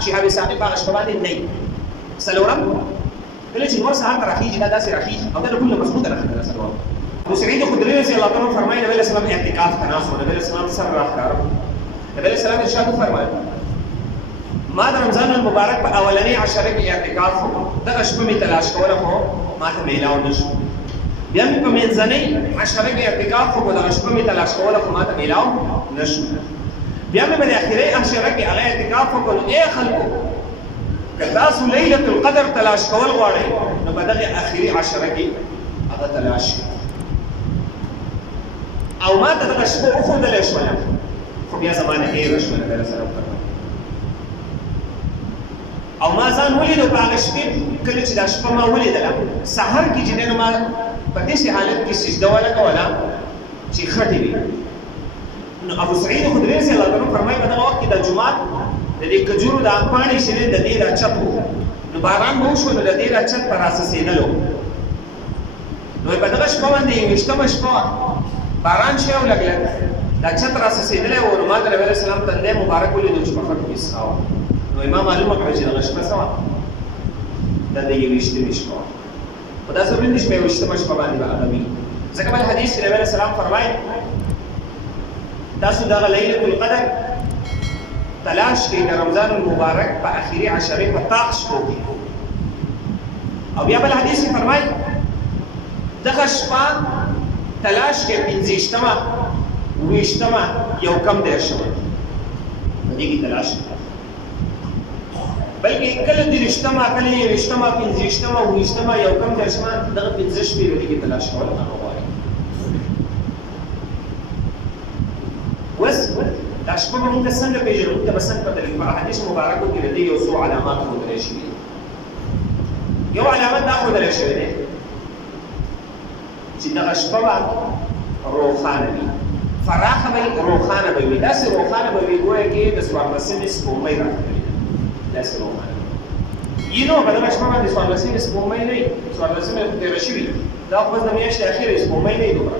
شهاب ثاقب هغه شپه باندې نه وي. څلورم کله چې نور سهار ته راخیږي دا داسې راخیږي او دا د ټولو مضبوطه نښه ده. څلورم ابو سعید خدري رضی الله عنه فرمایي نبی علیه السلام اعتکاف ته ناست و. نبی علیه السلام سر راښکاره نبی علیه السلام ارشاد وفرمایل ما د رمضان المبارک په اولنۍ عشره کې اعتکاف وکړو دغه شپه مې تلاش کوله خو ما ته میلاو نه شو. بیا مې په منځنۍ عشره کې اعتکاف وکړو دغه شپه مې تلاش کوله خو ما ته میلاو نه شو. بیا مې په اخري عشره کې هغه اعتکاف وکړو. ای خلکو که تاسو لیلة القدر تلاش کول غواړئ نو په دغه اخري عشره کې هغه تلاش او ما ته دغه شپه وښودلی شوله خو بیا زما نه هېره شوه. نبی علیه السلام او ما ځان ولیدو په هغه شپې کله چې دا شپه ما ولیدله سحر کې چې دی نو ما په داسې حالت کې سجده ولګوله چې خټې وي. نو ابو سعید خدري رضی الله عنه فرمایي په دغه وخت کې د جومات د دې کجورو دا پاڼې چې دی د دې را چت و نو باران به وشو نو د دې را چت په راسسېدلو نو په دغه شپه باندې یوویشتمه شپه باران شوی او لږ لږ دا چت راسسېدلی و نو ما د نبي علیه السلام تندی مبارک ولیدو چې په خټو کې سره وه. نو ما معلومه کړه چې دغه شپه څه وه دا د یوویشتمې شپه وه. خو دا ضروري نه چې په یوویشتمه شپه باندې به هغه وي ځکه بل حدیث کې نبي علیه السلام فرمایي تاسو دغه لیلة القدر تلاش کې د رمضان المبارک په اخري عشره په طاق شپو کې. او بیا بل حدیث کې فرمایي دغه شپه تلاش کې پنځویشتمه اوویشتمه یو کم دېرشمه په دې کې تلاش بلکې کله دېرشتمه کله یوویشتمه پنځویشتمه اوویشتمه یو کم دېرشمه دغه پنځه شپې په دې کې تلاش کول هغه غواړي. اوس دا شپه به موږ څنګه پېژنو؟ موږ ته به څنګه پته لګي؟ په احادیثو مبارکو کې د دې یو څو علامات ښودلی شوي دي. یو علامت دا ښودلی شوی دی چې دغه شپه به روښانه وي فراخه به وي روښانه به وي داسې روښانه به وي ګویا کې د څوارلسمې سپوږمۍ راښکلې ده داسې روښانه وي. نو په دغه شپه باندې څوارلسمې سپوږمۍ نه وي څوارلسمې تېره شوي دا خو بس د میاشتې اخرې سپوږمۍ نه وي دومره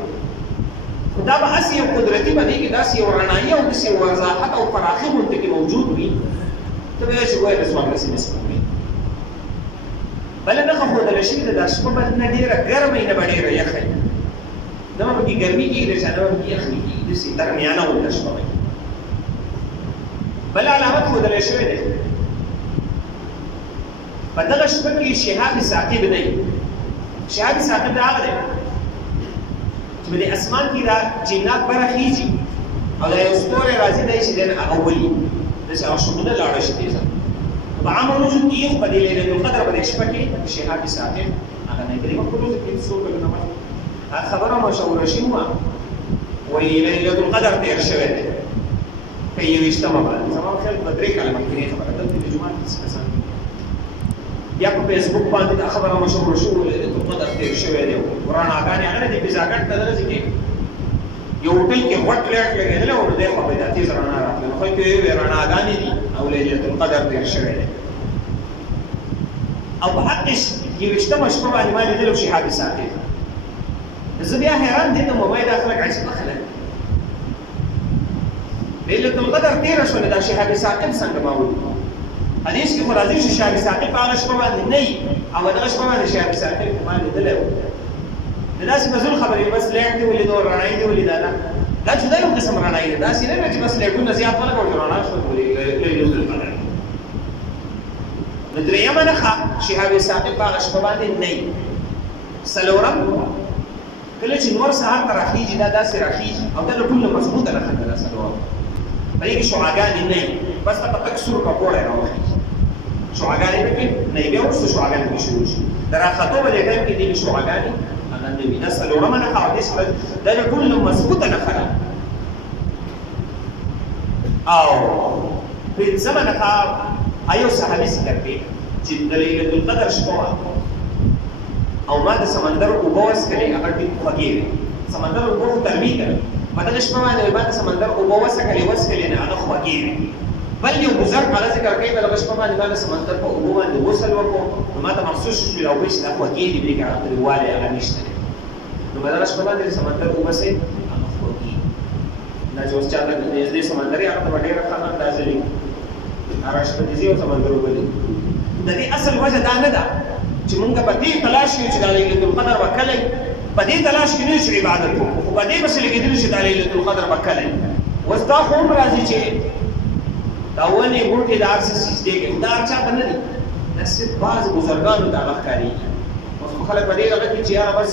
خو دا به هسې یو قدرتي به دې کې داسې یو رڼایي او داسې یو وضاحت او فراخي غونته کې موجود وي ته به وایې چې ګویا د څوارلسمې سپوږمۍ بله نښه ښودله شوې ده دا شپه به نه ډېره ګرمه وي نه به ډېره یخه وي نه به پکې ګرمي کېږي چې نه به پکې یخني کېږي داسې درمیانه غونته شپه وي. بله علامت ښودلی شوی دی په دغه شپه کې شهاب ثاقب نه وي. شهاب ثاقب دا هغه دی چې په دې اسمان کې دا جنات برخیږي او دا یو ستوری راځي دی چې دی نه هغه ولي داسې هغه شغونه لاړه شي تیزه په عام روزو کې یو په دې لیلة القدر په دې شپه کې شهاب ثاقب هغه نه درېیمه په روزو کې څو کلونه مخکې خبره مشهوره شوې وه وایي لیلة القدر تېر شوی دی په یوویشتمه باندې زما په خیال دوه درې کاله مخکینۍ خبره دلته د جومات کې څه کسان بیا په فیسبوک باندې دا خبره مشهوره شوې وه لیلة القدر تېر شوی دی رڼاګانې هغه نه دي پیزاګټ ته دغسې کې یو هوټل کې غوټ لایټ لګېدلی و نو دی خوا به دا تېز رڼا راتله نو خلکو یې وویل رڼاګانې دي او لیلة القدر تېر شوی دی او په حق یوویشتمه شپه باندې ما لیدلی شهاب ثاقب زه بیا حیران دي ته موبایل دا خلک عجیبه خلک لیلة القدر تېره شوه نو دا شهاب ثاقب څنګه ما ولید حدیث کې خو راځي چې شهاب ثاقب په هغه شپه باندې نه وي او دغه شپه باندې شهاب ثاقب ما لیدلی و د داسې مزول خبرې بس لیټ دې ولیدو رڼایي دې ولیده نه دا جدا یو قسم رڼایي ده داسې نه ده چې بس لیټونه زیات ولګوو چې رڼا شوه لیلة القدر. نو درېیمه نښه شهاب ثاقب په هغه شپه باندې نه وي. څلورم کله چې نور سهار ته راخیږي دا داسې راخیږي او دا له ټولو مضبوطه نښه ده دا څلورم په دې کې شعاګانې نه وي بس هغه تک سور کپوړی راوخیږي شعاګانې پکې نه وي بیا وروسته شعاګانې پکې شروع شي د راختو په دې ټایم کې دې کې شعاګانې هغه نه وي دا څلورمه نښه او دا له ټولو مضبوطه نښه ده. او پنځمه نښه یو صحابي ذکر کوي چې د لیلة القدر شپه او ما د سمندر اوبه وڅښلې هغه ډېرې خوږې وې سمندر اوبه خو ګرمي ده په دغه شپه باندې ما د سمندر اوبه وڅښلې نه هغه خوږې وې. بل یو بزرګ هغه ذکر کوي په دغه شپه باندې ما د سمندر په اوبو باندې غسل وکړو نو ما ته محسوس شو چې دا اوبه چې دا خوږې دي دې کې هغه تریوالی هغه نشته دی نو په دغه شپه باندې د سمندر اوبه څه هغه خوږې دا چې اوس چاته نږدې سمندر یې هغه ته به ډېره ښه اندازه لګي هغه شپه دې او سمندر وبلي د دې اصل وجه دا نه ده چې مونږ په دې تلاش کې چې د ليله القدر وکړي په دې تلاش کې نه شي عبادت کوو په دې بس لګیدل چې د ليله القدر وکړي وستا هم راځي چې دا ونی ګوټي د ارسس سیستم کې دا چا باندې دي نسب بعض بزرګانو دا لخري اوس خلک په دې لږ کې چې یاره بس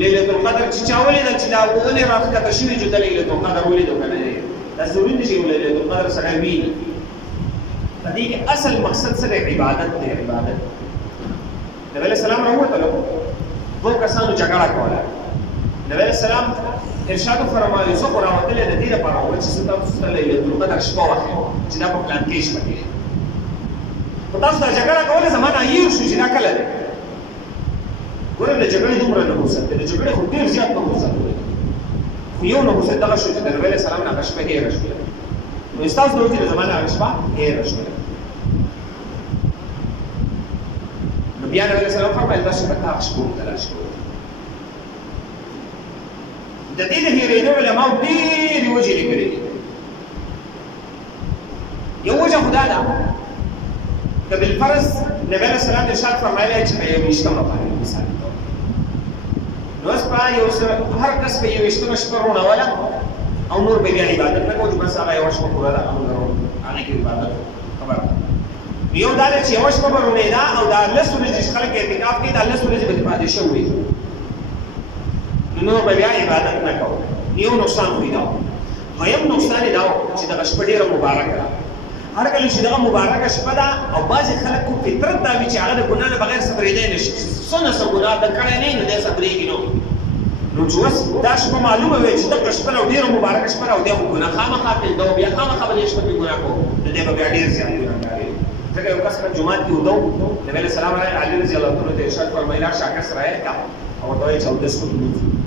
ليله القدر چې چاولې د چې دا ونی راځي شي چې د ليله القدر ولې دوه نه دا ضروري دي چې ليله القدر سره وي په دې کې اصل مقصد سره عبادت دی عبادت نبی السلام راوته دوه کسانو جګړه کوله نبی السلام ارشاد فرمایي زه خو راوتلی د دې لپاره وم چې تاسو ته ليله القدر شپه واخلئ چې دا په پلان کې شپه کېږي خو تاسو دا جګړه کوله زما نه هیر شو چې دا کله دی ګوره د جګړې دومره نحوست دی د جګړې خو ډېر زیات نحوست دی خو یو نحوست دغه شو چې د نبی السلام نه هغه شپه هېره شوله نو ستاسو د وجې د زما نه هغه شپه هېره شوله بیا نبی السلام فرمایل دا شپه تاخ شپو تلاش کوو د دې د هېرېدو علماو ډېرې وجې لیکلي دي یو وجه خو دا ده که بالفرض نبی علیه السلام ارشاد فرمایلی چې په یوویشتمه باندې مثال طور نو اوس په هر کس په یوویشتمه شپه روڼوله او نور به بیا عبادت نه کوو چې بس هغه یوه شپه پوره ده هغې کې عبادت خبره ده یو دا چې یوه شپه به روڼېده او دا لس ورځې چې خلک اعتکاف کوي دا لس ورځې به دې پاتې شوې نو به بیا عبادت نه کوو یو نقصان خو یې دا و دویم نقصان یې دا و چې دغه شپه ډېره مبارکه ده هر کله چې دغه مبارکه شپه ده او بعضې خلک کو فطرت دا وي چې هغه د ګناه نه بغیر صبرېدی نه شي څه نه څه ګناه ده کړی نه وي نو دی صبرېږي نو چې اوس دا شپه معلومه وي چې دغه شپه ده او ډېره مبارکه شپه ده او دی خو ګناه خامخا پرېږده او بیا خامخا به دې شپه کې ګناه کوو نو دی به بیا ډېر زیات ګناهګار وي ځکه یو کس په جومات کې ودو نبی علیه السلام راغی علي رضي الله عنه ته ارشاد فرمایي لاړ شه کس رایې کا او ورته وایي چې اودس وکړو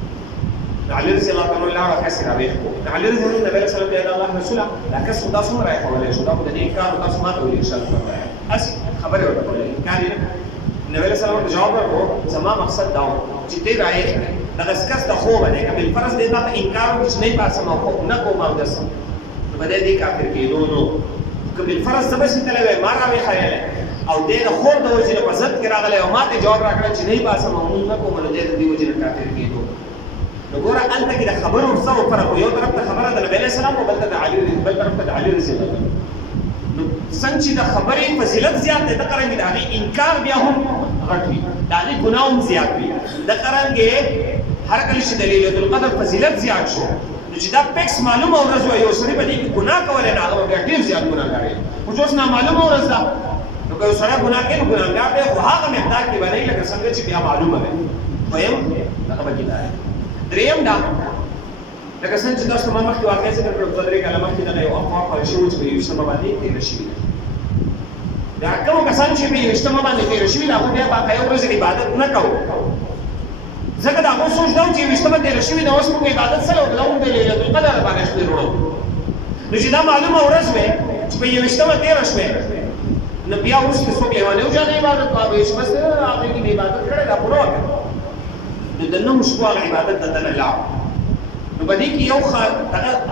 علي رضي الله عنه لاړ کس راویښ کړو علي رضي الله نبی علیه السلام بیا د الله رسوله دا کس خو دا څومره راښولی شو دا خو د دې انکار تاسو ما ته ویلي ارشاد فرمایي هسې خبرې ورته کولې انکار یې نه نبی علیه السلام ورته جواب ورکړو زما مقصد دا و چې دی راویښ کړې دغه کس د خوبه دی که بالفرض دی تا ته انکار وکړي چې نه یې پاسم او خوب نه کوم اودس نو به دی کافر کېدو نو که بالفرض ته بس تللی وی ما راویښیلی او دی د خوب د وجې نه په ضد کې راغلی او ما ته جواب راکړی چې نه یې پاسم او مونځ نه کوم نو دی د دې وجې نه کافر کېدو نو ګوره هلته کې د خبرو څه فرق و یو طرف ته خبره د نبی علیه السلام او بل طرف ته د علي رضي الله عنه نو څنګه چې د خبرې فضیلت زیات دی دغه رنګې د هغې انکار بیا هم غټ وي د هغې ګناه هم زیات وي دغه رنګې هر کله چې د لیلة القدر فضیلت زیات شو نو چې دا فکس معلومه ورځ وه یو سړي په دې کې ګناه کولی نو هغه به بیا ډېر زیات ګناهګار وي خو چې اوس نامعلومه ورځ ده نو که یو سړی ګناه کوي نو ګناهګار دی خو هغه مقدار کې به نه وي لکه څنګه چې بیا معلومه وي دویم دغه به کې دا دریم دا لکه څنګه چې تاسو ما مخکې واقع ذکر کړو دوه درې کاله مخکې دغه یو افوا خپره شوې چې په یوویشتمه باندې تېره شوې ده دا کوم کسان چې په یوویشتمه باندې تېره شوي د هغوی بیا باقی یو ورځ عبادت نه کوو ځکه د هغو سوچ دا و چې یوویشتمه تېره شوې ده اوس موږ عبادت سره وکړو موږ د لیلة القدر باندې شپې روڼو نو چې دا معلومه ورځ وې چې په یوویشتمه تېره شوې نو بیا اوس که څوک لیونی وجانه عبادت کوي چې بس هغې کې مې عبادت کړی دا پوره وکړه نو د نهو شپو هغه عبادت د ده نه لاړ نو په دې کې یو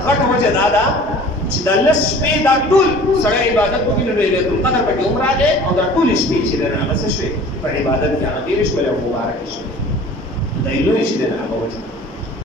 غټه وجه دا ده چې دا لس شپې دا ټول سړی عبادت وکړي نو لیلة القدر پکې هم راغی او دا ټولې شپې چې دی هغه څه شوې په عبادت کې هغه تېرې شولې او مبارکې شوې دا یې لویې چې دی هغه وجه